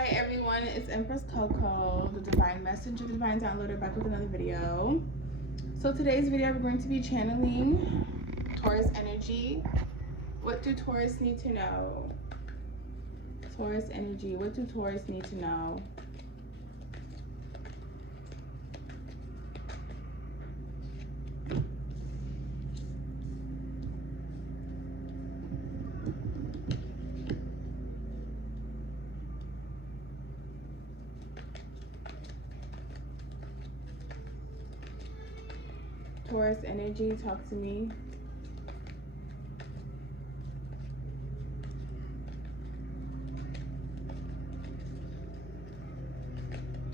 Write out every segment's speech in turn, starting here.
Hi everyone, it's Empress Coco, the Divine Messenger, the Divine Downloader, back with another video. So today's video, we're going to be channeling Taurus energy. What do Taurus need to know? Taurus energy, what do Taurus need to know? Taurus energy, talk to me.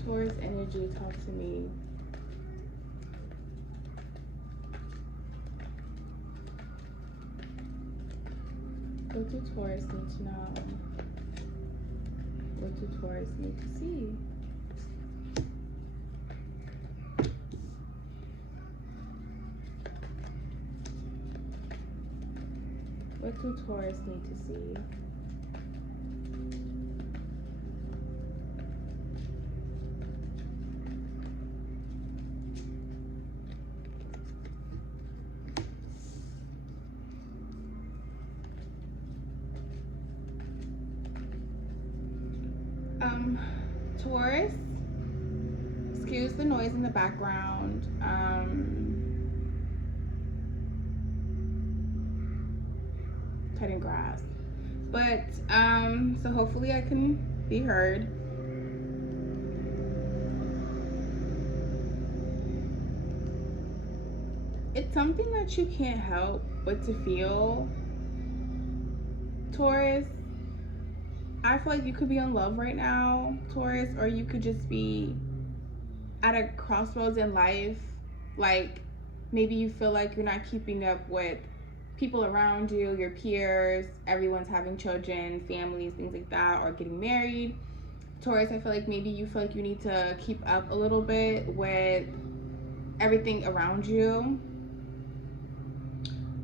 Taurus energy, talk to me. What do Taurus need to know? What do Taurus need to see? What do Taurus need to see? Taurus, excuse the noise in the background. Cutting grass. But so hopefully I can be heard. It's something that you can't help but to feel, Taurus. I feel like you could be in love right now, Taurus, or you could just be at a crossroads in life. Like maybe you feel like you're not keeping up with people around you, your peers, everyone's having children, families, things like that, or getting married. Taurus, I feel like maybe you feel like you need to keep up a little bit with everything around you.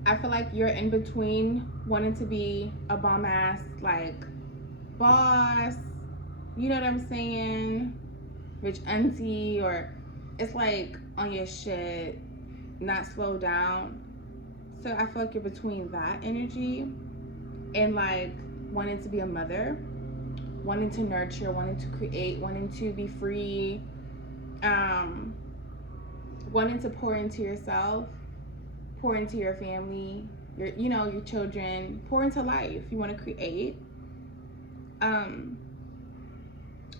I feel like you're in between wanting to be a bomb ass like boss, you know what I'm saying, rich auntie, or it's like on your shit, not slow down. So I feel like you're between that energy and like wanting to be a mother, wanting to nurture, wanting to create, wanting to be free, wanting to pour into yourself, pour into your family, your children, pour into life. You want to create.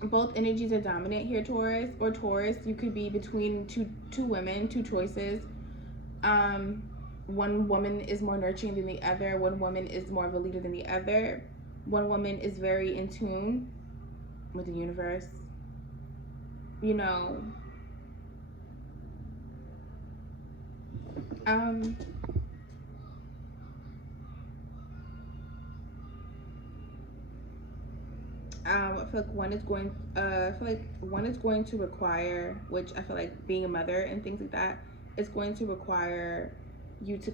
Both energies are dominant here, Taurus. Or Taurus, you could be between two women, two choices. One woman is more nurturing than the other. One woman is more of a leader than the other. One woman is very in tune with the universe. You know, I feel like one is going to require, which I feel like being a mother and things like that, is going to require you to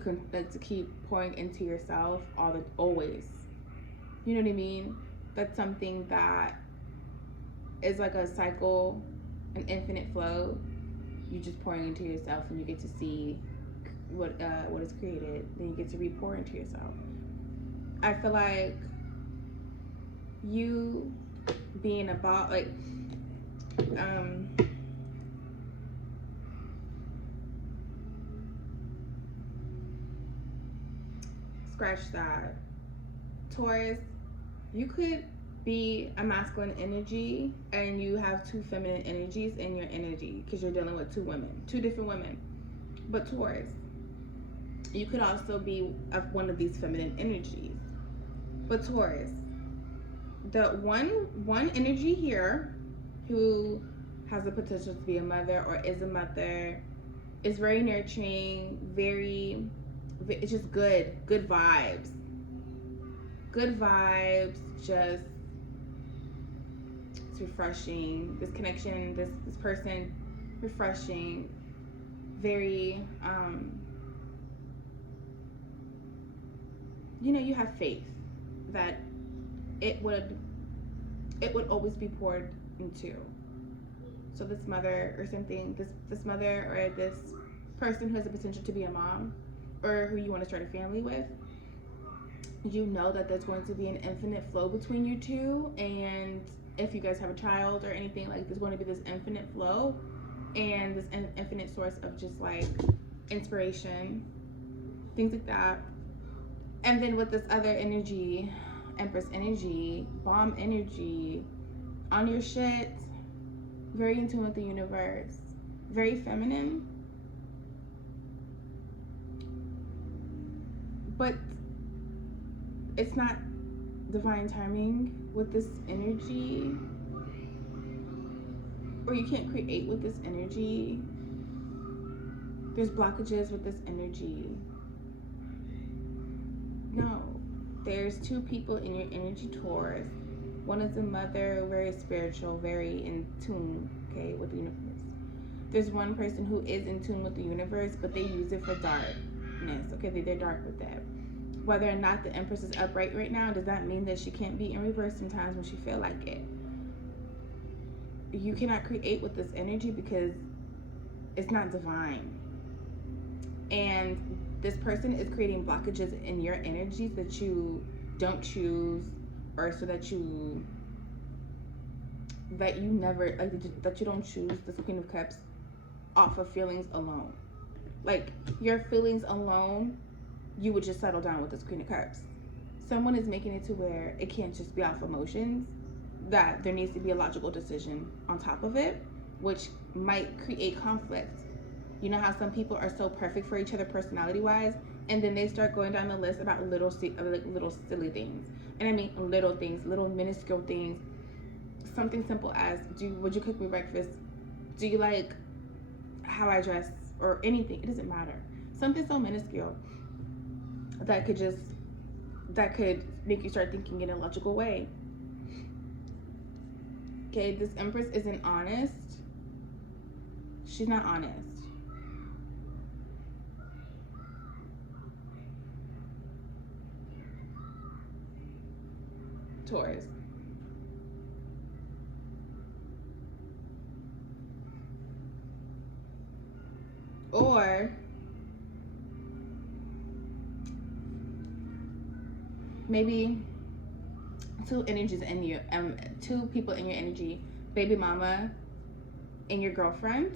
keep pouring into yourself always. You know what I mean? That's something that is like a cycle, an infinite flow. You just pouring into yourself, and you get to see what is created. Then you get to re-pour into yourself. I feel like you being about like scratch that, Taurus, you could be a masculine energy and you have two feminine energies in your energy because you're dealing with two different women. But Taurus, you could also be one of these feminine energies. But Taurus, the one energy here who has the potential to be a mother or is a mother is very nurturing, it's just good vibes. Good vibes, just it's refreshing. This connection, this person, refreshing, very you have faith that it would it would always be poured into. So this mother or something, this mother or this person who has the potential to be a mom, or who you want to start a family with, you know that there's going to be an infinite flow between you two. And if you guys have a child or anything, like, there's going to be this infinite flow and this infinite source of just like inspiration, things like that. And then with this other energy, Empress energy, bomb energy, on your shit, very in tune with the universe, very feminine, but it's not divine timing with this energy, or you can't create with this energy. There's blockages with this energy. No, there's two people in your energy, Taurus. One is a mother, very spiritual, very in tune, okay, with the universe. There's one person who is in tune with the universe, but they use it for darkness, okay? They're dark with that. Whether or not the Empress is upright right now does not mean that she can't be in reverse sometimes when she feel like it. You cannot create with this energy because it's not divine. And this person is creating blockages in your energies that you don't choose, or so that you never, like, that you don't choose this Queen of Cups off of feelings alone. Like, your feelings alone, you would just settle down with this Queen of Cups. Someone is making it to where it can't just be off emotions, that there needs to be a logical decision on top of it, which might create conflict. You know how some people are so perfect for each other personality-wise, and then they start going down the list about little silly things. And I mean little things, little minuscule things. Something simple as, would you cook me breakfast? Do you like how I dress? Or anything, it doesn't matter. Something so minuscule that could make you start thinking in a logical way. Okay, this Empress isn't honest. She's not honest. Taurus. Or maybe two energies in you, two people in your energy, baby mama and your girlfriend.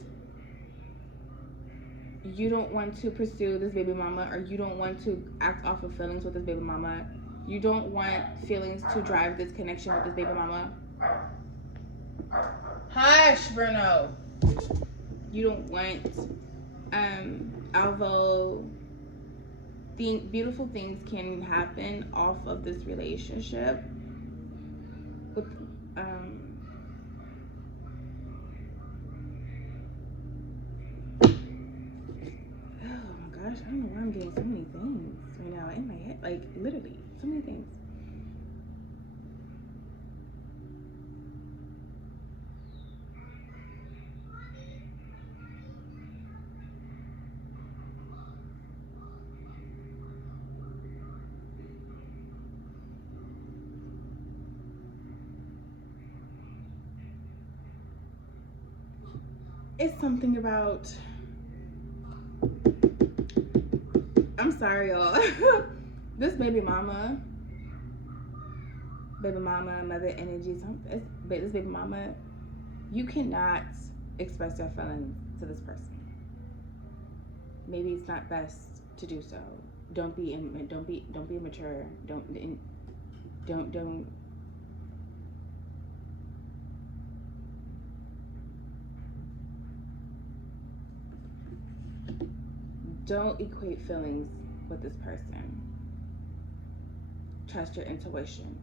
You don't want to pursue this baby mama, or you don't want to act off of feelings with this baby mama. You don't want feelings to drive this connection with this baby mama. Hush, Bruno. You don't want, although beautiful things can happen off of this relationship with, oh my gosh, I don't know why I'm getting so many things right now in my head, like literally so many things. It's something about, I'm sorry y'all, this baby mama, mother energy, this baby mama, you cannot express your feelings to this person. Maybe it's not best to do so. Don't be immature. Don't equate feelings with this person. Trust your intuition.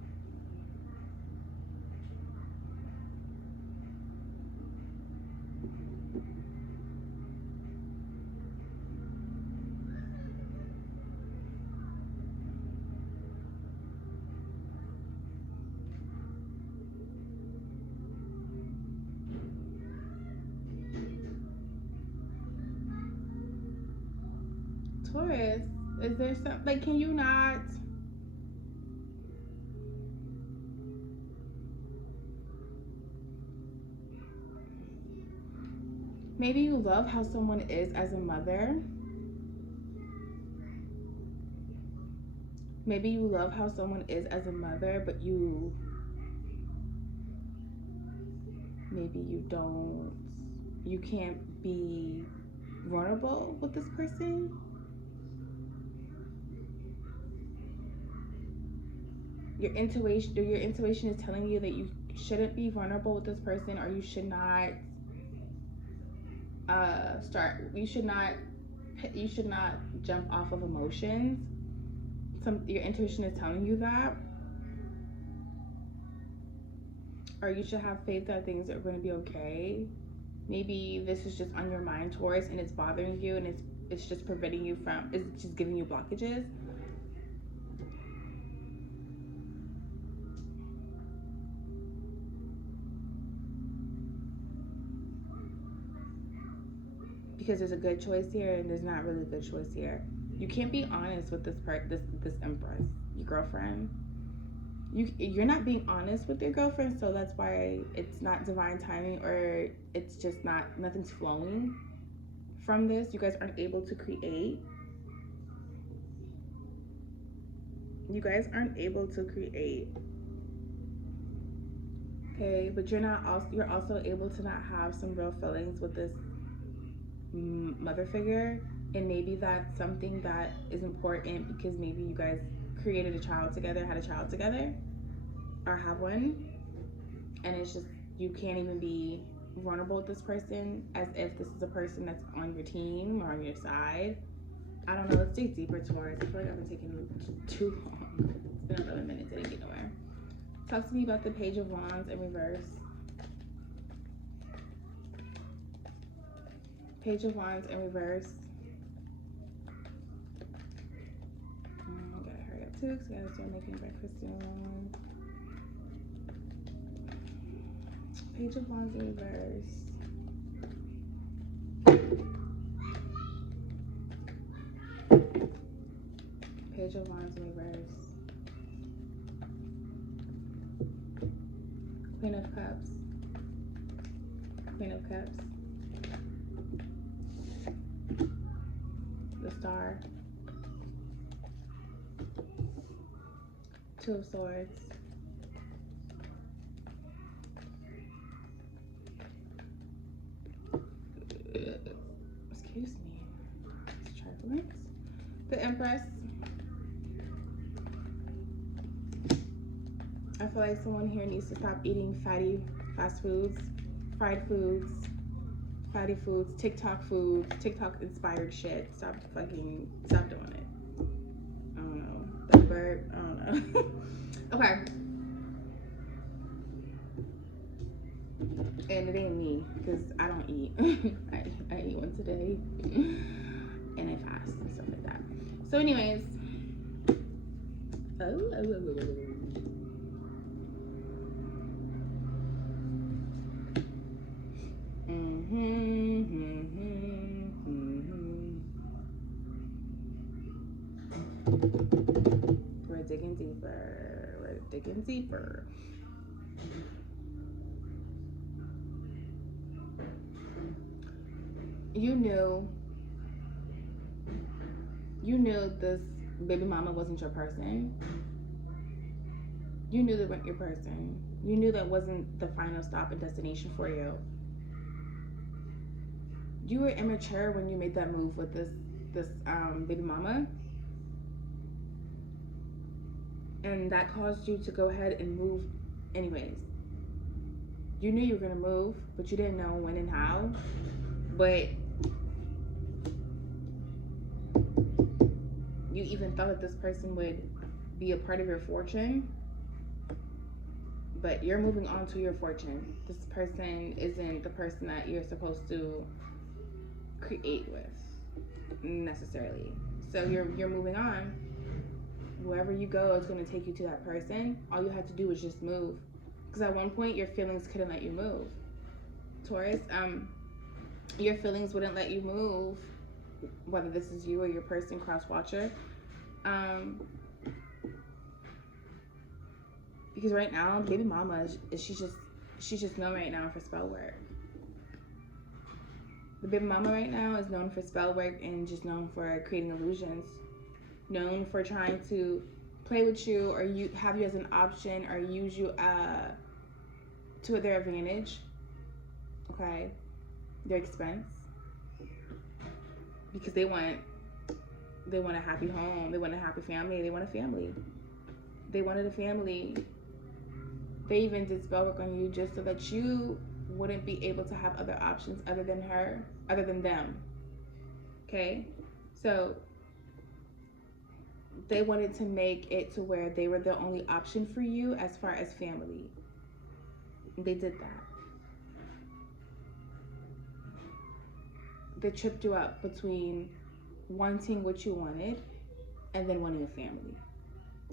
Taurus, is there something, like, can you not? Maybe you love how someone is as a mother. Maybe you love how someone is as a mother, but maybe you can't be vulnerable with this person. Your intuition is telling you that you shouldn't be vulnerable with this person, or you should not you should not jump off of emotions. Your intuition is telling you that, or you should have faith that things are going to be okay. Maybe this is just on your mind, Taurus, and it's bothering you, and it's just preventing you from, it's just giving you blockages. Because there's a good choice here and there's not really a good choice here. You can't be honest with this Empress, your girlfriend. You're not being honest with your girlfriend, so that's why it's not divine timing, or it's just nothing's flowing from this. You guys aren't able to create. You guys aren't able to create. Okay, but you're also able to not have some real feelings with this mother figure, and maybe that's something that is important because maybe you guys created a child together, had a child together, or have one, and it's just you can't even be vulnerable with this person as if this is a person that's on your team or on your side. I don't know, let's dig deeper, Taurus. I feel like I've been taking too long. It's been 11 minutes, I didn't get nowhere. Talk to me about the Page of Wands in reverse. Page of Wands in reverse. I gotta hurry up too, because I gotta start making breakfast soon. Page of Wands in reverse. Page of Wands in reverse. Queen of Cups. Queen of Cups. The Star. Two of Swords. Excuse me. Let's try for next. The Empress. I feel like someone here needs to stop eating fast foods, fried foods, fatty foods, TikTok inspired shit. Stop doing it. I don't know. The bird, I don't know. Okay. And it ain't me, because I don't eat. I eat once a day. And I fast and stuff like that. So anyways. We're digging deeper. We're digging deeper. You knew this baby mama wasn't your person. You knew they weren't your person. You knew that wasn't the final stop and destination for you. You were immature when you made that move with this baby mama. And that caused you to go ahead and move anyways. You knew you were going to move, but you didn't know when and how. But you even thought that this person would be a part of your fortune. But you're moving on to your fortune. This person isn't the person that you're supposed to create with necessarily. So you're moving on. Wherever you go is going to take you to that person. All you had to do was just move. Because at one point your feelings couldn't let you move. Taurus, your feelings wouldn't let you move, whether this is you or your person, cross watcher. Because right now, baby mama she's just known right now for spell work. The baby mama right now is known for spell work and just known for creating illusions. Known for trying to play with you or you have you as an option or use you to their advantage. Okay? Their expense. Because they want a happy home, they want a happy family, they want a family. They wanted a family. They even did spell work on you just so that you wouldn't be able to have other options other than her, other than them. Okay? So they wanted to make it to where they were the only option for you as far as family. They did that. They tripped you up between wanting what you wanted and then wanting a family.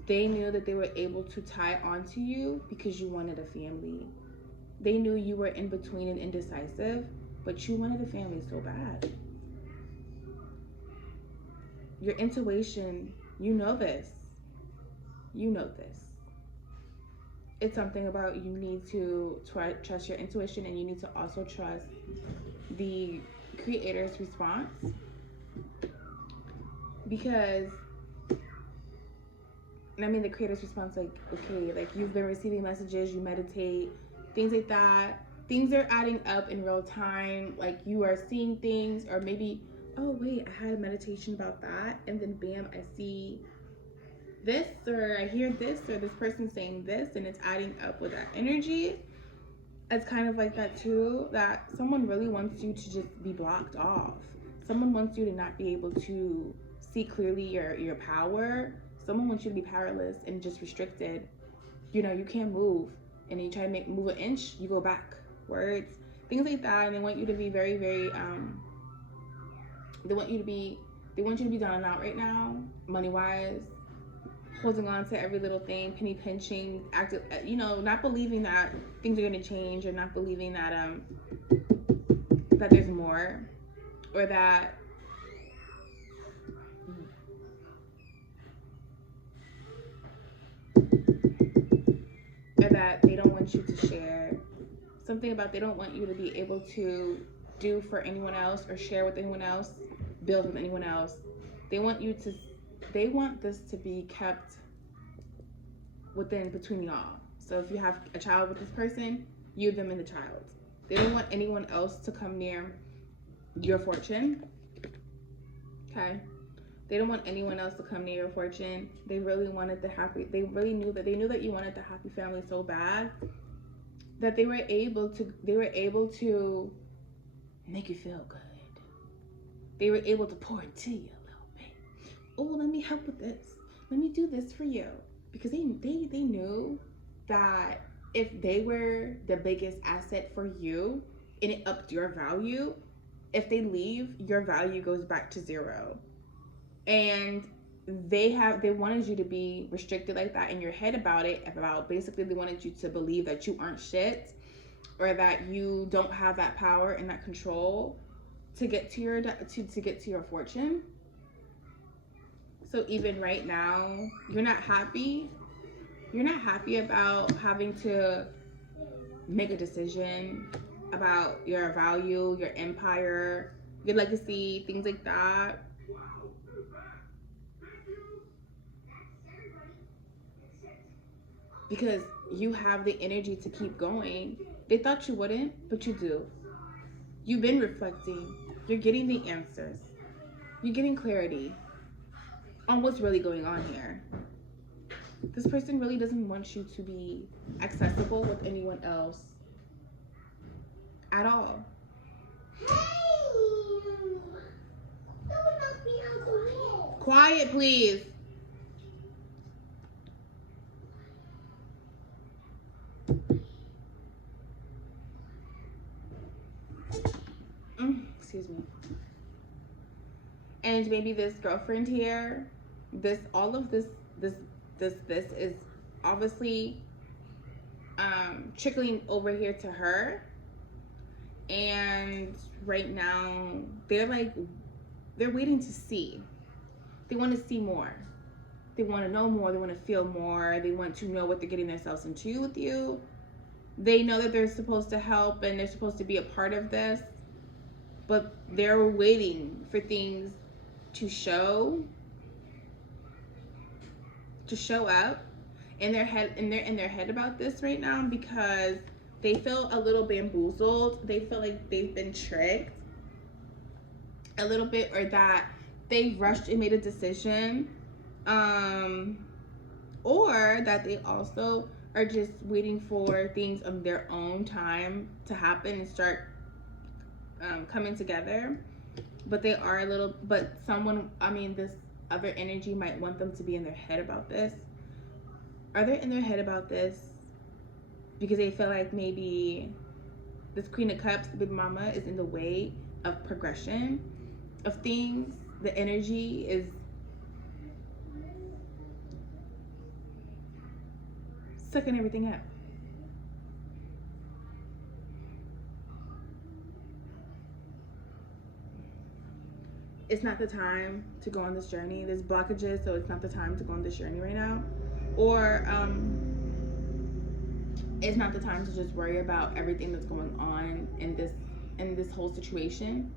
They knew that they were able to tie onto you because you wanted a family. They knew you were in between and indecisive, but you wanted a family so bad. Your intuition, you know this. You know this. It's something about you need to trust your intuition, and you need to also trust the creator's response. Because, and I mean the creator's response, like, okay, like you've been receiving messages, you meditate, things like that. Things are adding up in real time. Like you are seeing things, or maybe, oh wait, I had a meditation about that, and then bam, I see this, or I hear this, or this person saying this, and it's adding up with that energy. It's kind of like that too, that someone really wants you to just be blocked off. Someone wants you to not be able to see clearly your power. Someone wants you to be powerless and just restricted. You know, you can't move. And you try to move an inch, you go backwards. Things like that. And they want you to be very, very, they want you to be down and out right now, money-wise. Holding on to every little thing, penny pinching, active, not believing that things are going to change, or not believing that that there's more, or that they don't want you to share. Something about they don't want you to be able to do for anyone else or share with anyone else, build with anyone else. They want this to be kept between y'all. So if you have a child with this person, you, them, and the child. They don't want anyone else to come near your fortune. Okay? They don't want anyone else to come near your fortune. They really wanted they knew that you wanted the happy family so bad that they were able to make you feel good. They were able to pour into you a little bit. Oh, let me help with this. Let me do this for you. Because they knew that if they were the biggest asset for you and it upped your value, if they leave, your value goes back to zero. And they wanted you to be restricted like that in your head about basically they wanted you to believe that you aren't shit, or that you don't have that power and that control to get to your fortune. So even right now, you're not happy. You're not happy about having to make a decision about your value, your empire, your legacy, things like that. Because you have the energy to keep going. They thought you wouldn't, but you do. You've been reflecting. You're getting the answers. You're getting clarity on what's really going on here. This person really doesn't want you to be accessible with anyone else at all. Quiet, please. Excuse me. And maybe this girlfriend here, this is obviously trickling over here to her. And right now they're waiting to see. They want to see more. They want to know more. They want to feel more. They want to know what they're getting themselves into with you. They know that they're supposed to help and they're supposed to be a part of this. but they're waiting for things to show up in their head, and they're in their head about this right now because they feel a little bamboozled. They feel like they've been tricked a little bit, or that they rushed and made a decision, or that they also are just waiting for things of their own time to happen and start coming together. But they are a little, but someone, I mean, this other energy might want them to be in their head about this. Are they in their head about this because they feel like maybe this Queen of Cups, the baby mama, is in the way of progression of things? The energy is sucking everything up. It's not the time to go on this journey. There's blockages, so it's not the time to go on this journey right now. Or it's not the time to just worry about everything that's going on in this whole situation.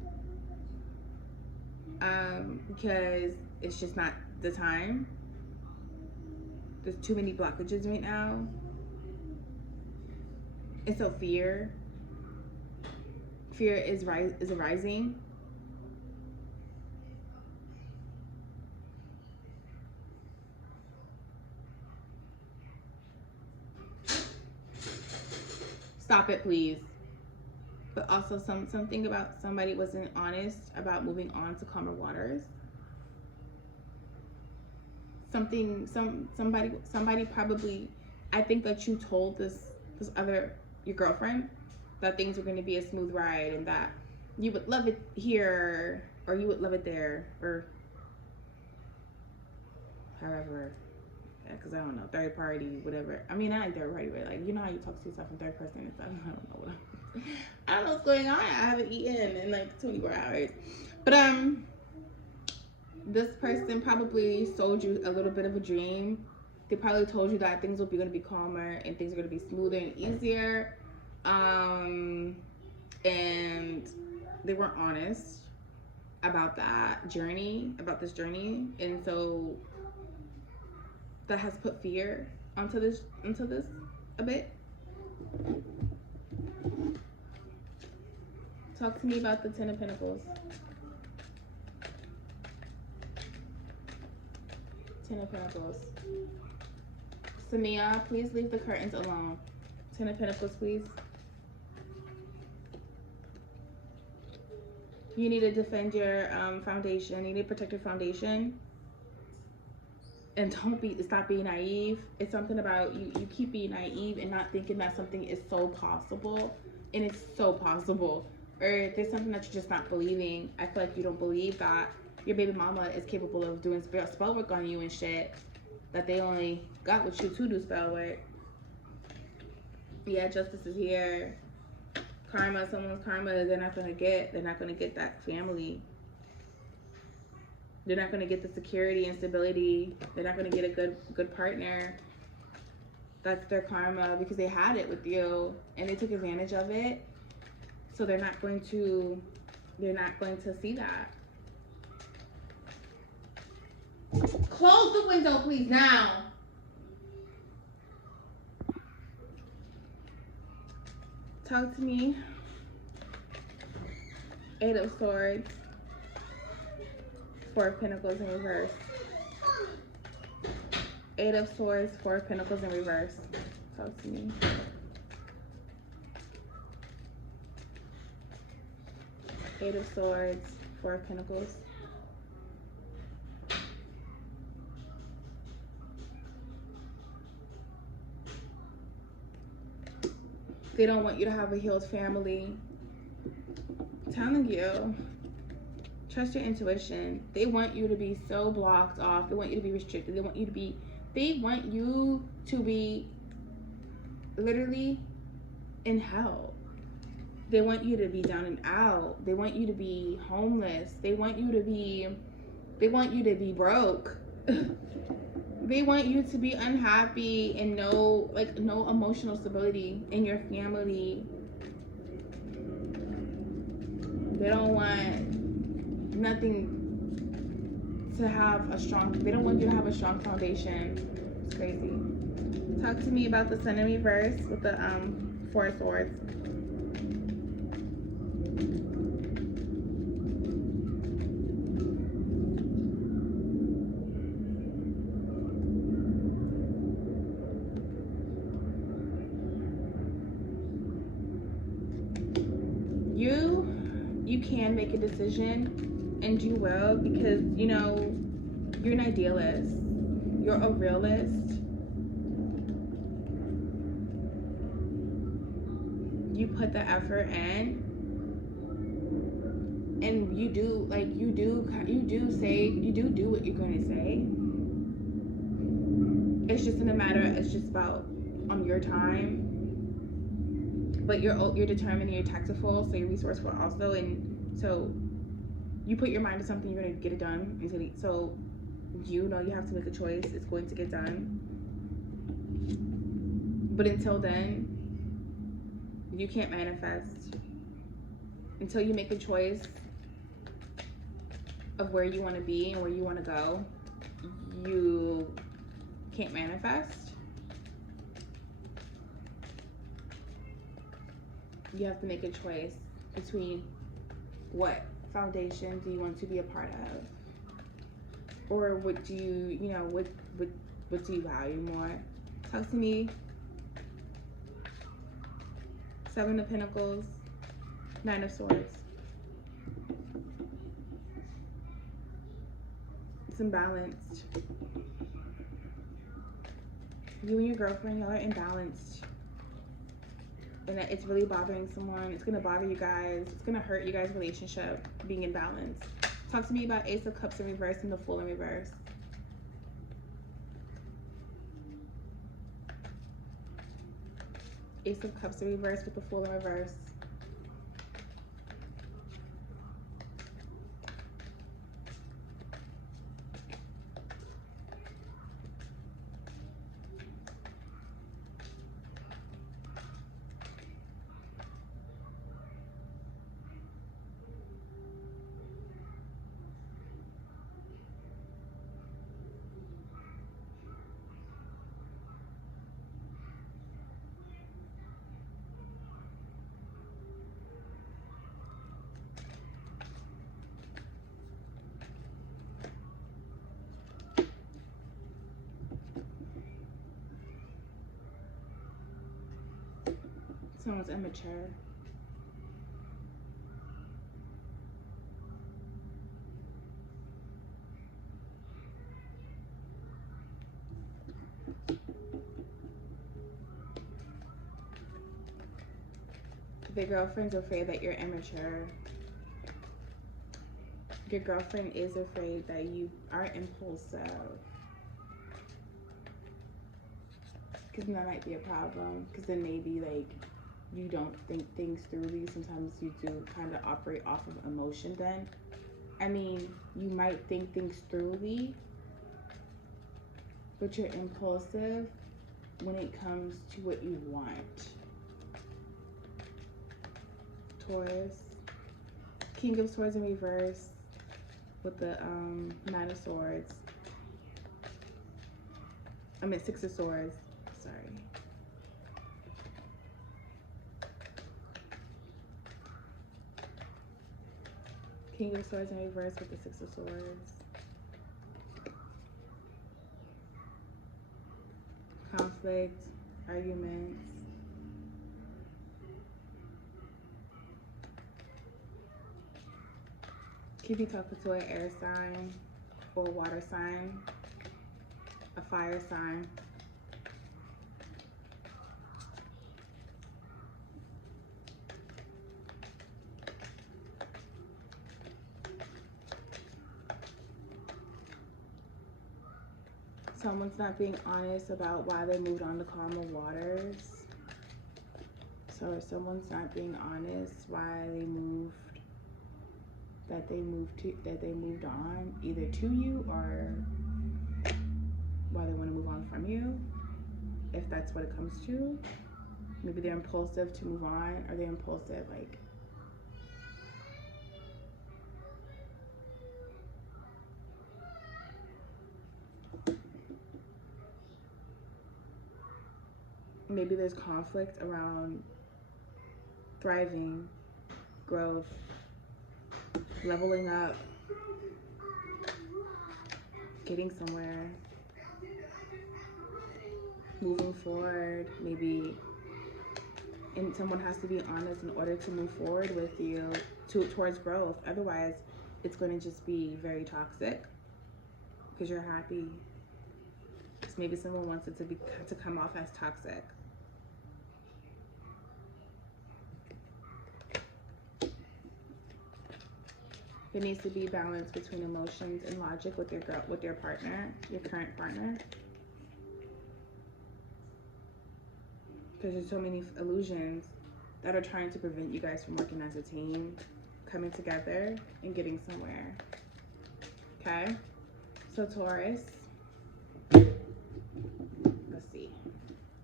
Because it's just not the time. There's too many blockages right now. And so fear is rising. Stop it, please. But also something about somebody wasn't honest about moving on to calmer waters. Somebody probably, I think that you told this other, your girlfriend, that things were going to be a smooth ride and that you would love it here or you would love it there, or however. Because I don't know, third party, whatever. I mean, not like third party, but like, you know how you talk to yourself in third person and stuff. I don't know what's going on. I haven't eaten in like 24 hours. But this person probably sold you a little bit of a dream. They probably told you that things will be going to be calmer and things are going to be smoother and easier. And they weren't honest about that journey, about this journey, and so that has put fear into this a bit. Talk to me about the Ten of Pentacles. Ten of Pentacles. Samia, please leave the curtains alone. Ten of Pentacles, please. You need to defend your foundation. You need to protect your foundation. And stop being naive. It's something about you keep being naive and not thinking that something is so possible. And it's so possible. Or there's something that you're just not believing. I feel like you don't believe that your baby mama is capable of doing spell work on you and shit. That they only got with you to do spell work. Yeah, justice is here. Karma, someone's karma, they're not gonna get that family. They're not gonna get the security and stability. They're not gonna get a good partner. That's their karma because they had it with you and they took advantage of it. So they're not going to see that. Close the window, please, now. Talk to me. Eight of Swords. Four of Pentacles in reverse. Eight of Swords, Four of Pentacles in reverse. Talk to me. Eight of Swords, Four of Pentacles. They don't want you to have a healed family. I'm telling you. Trust your intuition. They want you to be so blocked off. They want you to be restricted. They want you to be literally in hell. They want you to be down and out. They want you to be homeless. They want you to be broke. They want you to be unhappy and no emotional stability in your family. They don't want nothing to have a strong, they don't want you to have a strong foundation. It's crazy. Talk to me about the sun in reverse with the Four of Swords. You can make a decision, and you will, because you know you're an idealist, you're a realist. You put the effort in, and you do what you're going to say. It's just it's just about your time. But you're determined and you're tactful, so you're resourceful also, and so you put your mind to something, you're gonna get it done. So you know you have to make a choice. It's going to get done. But until then, you can't manifest. Until you make a choice of where you want to be and where you want to go, you can't manifest. You have to make a choice between what foundation do you want to be a part of, or what do what do you value more? Talk to me. Seven of Pentacles, Nine of Swords. It's imbalanced. You and your girlfriend, y'all are imbalanced. And it's really bothering someone. It's gonna bother you guys. It's gonna hurt you guys' relationship being imbalanced. Talk to me about Ace of Cups in reverse and the Fool in reverse. Ace of Cups in reverse with the Fool in reverse. Someone's immature. Your girlfriend's afraid that you're immature. Your girlfriend is afraid that you are impulsive. Because that might be a problem. Because then maybe like you don't think things throughly. Sometimes you do kind of operate off of emotion then. I mean, you might think things throughly, but you're impulsive when it comes to what you want. Taurus. King of Swords in reverse with the Nine of Swords. I meant Six of Swords. Sorry. King of Swords in reverse with the Six of Swords. Conflict, arguments. Keep you talking to an air sign or a water sign, a fire sign. Someone's not being honest about why they moved on to calmer waters. So someone's not being honest why they moved, that they moved on, either to you or why they want to move on from you, if that's what it comes to. Maybe they're impulsive to move on, or they're impulsive, like maybe there's conflict around thriving, growth, leveling up, getting somewhere, moving forward, maybe. And someone has to be honest in order to move forward with you towards growth. Otherwise, it's going to just be very toxic because you're happy. Because maybe someone wants it to come off as toxic. There needs to be balance between emotions and logic with your partner, your current partner. Because there's so many illusions that are trying to prevent you guys from working as a team, coming together and getting somewhere. Okay? So Taurus, let's see.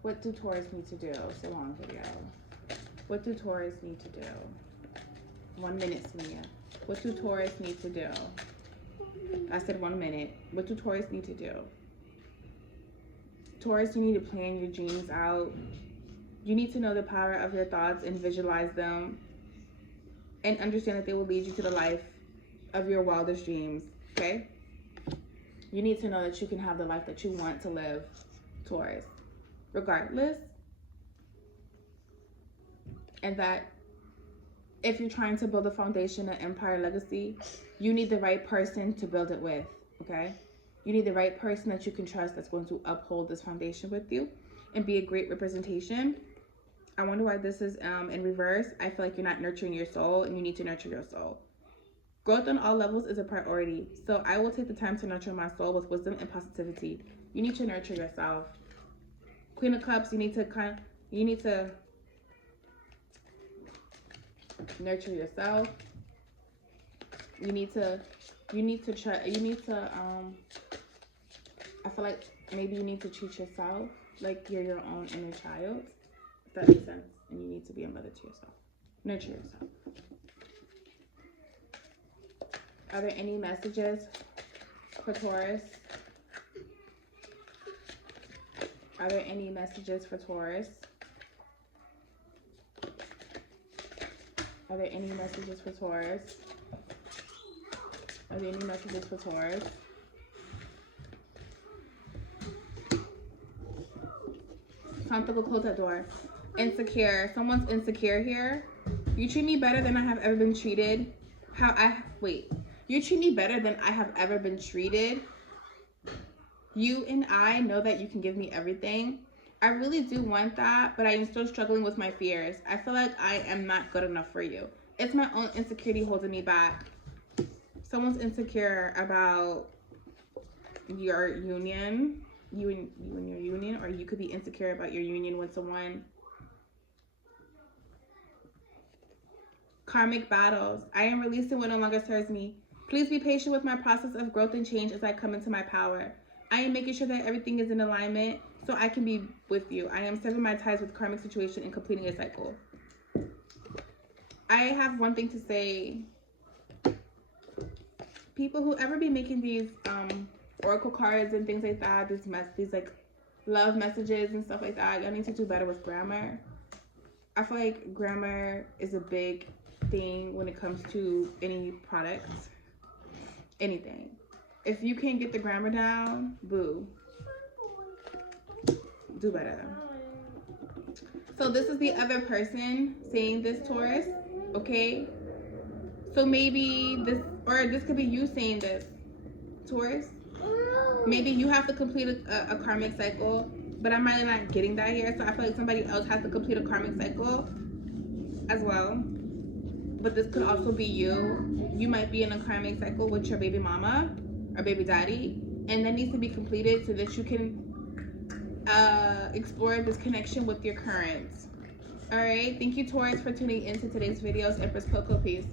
What do Taurus need to do? It's a long video. What do Taurus need to do? 1 minute, Sonia. What do Taurus need to do? I said 1 minute. What do Taurus need to do? Taurus, you need to plan your dreams out. You need to know the power of your thoughts and visualize them. And understand that they will lead you to the life of your wildest dreams, okay? You need to know that you can have the life that you want to live, Taurus, regardless. And that if you're trying to build a foundation, an empire, legacy, you need the right person to build it with, okay? You need the right person that you can trust that's going to uphold this foundation with you and be a great representation. I wonder why this is in reverse. I feel like you're not nurturing your soul and you need to nurture your soul. Growth on all levels is a priority. So I will take the time to nurture my soul with wisdom and positivity. You need to nurture yourself. Queen of Cups, you need to nurture yourself. I feel like maybe you need to treat yourself like you're your own inner child. If that makes sense. And you need to be a mother to yourself. Nurture yourself. Are there any messages for Taurus? Are there any messages for Taurus? Are there any messages for Taurus? Are there any messages for Taurus? Time to go close that door. Insecure. Someone's insecure here. You treat me better than I have ever been treated. You treat me better than I have ever been treated. You and I know that you can give me everything. I really do want that, but I am still struggling with my fears. I feel like I am not good enough for you. It's my own insecurity holding me back. Someone's insecure about your union, you and your union, or you could be insecure about your union with someone. Karmic battles. I am releasing what no longer serves me. Please be patient with my process of growth and change as I come into my power. I am making sure that everything is in alignment so I can be with you. I am severing my ties with karmic situation and completing a cycle. I have one thing to say. People who ever be making these oracle cards and things like that, these like love messages and stuff like that, y'all need to do better with grammar. I feel like grammar is a big thing when it comes to any product, anything. If you can't get the grammar down, boo. Do better. So this is the other person saying this, Taurus, okay? So maybe this could be you saying this, Taurus. Maybe you have to complete a karmic cycle, but I'm really not getting that here. So I feel like somebody else has to complete a karmic cycle as well. But this could also be you. You might be in a karmic cycle with your baby mama or baby daddy, and that needs to be completed so that you can explore this connection with your current. All right. Thank you, Taurus, for tuning into today's videos. Empress Coco, peace.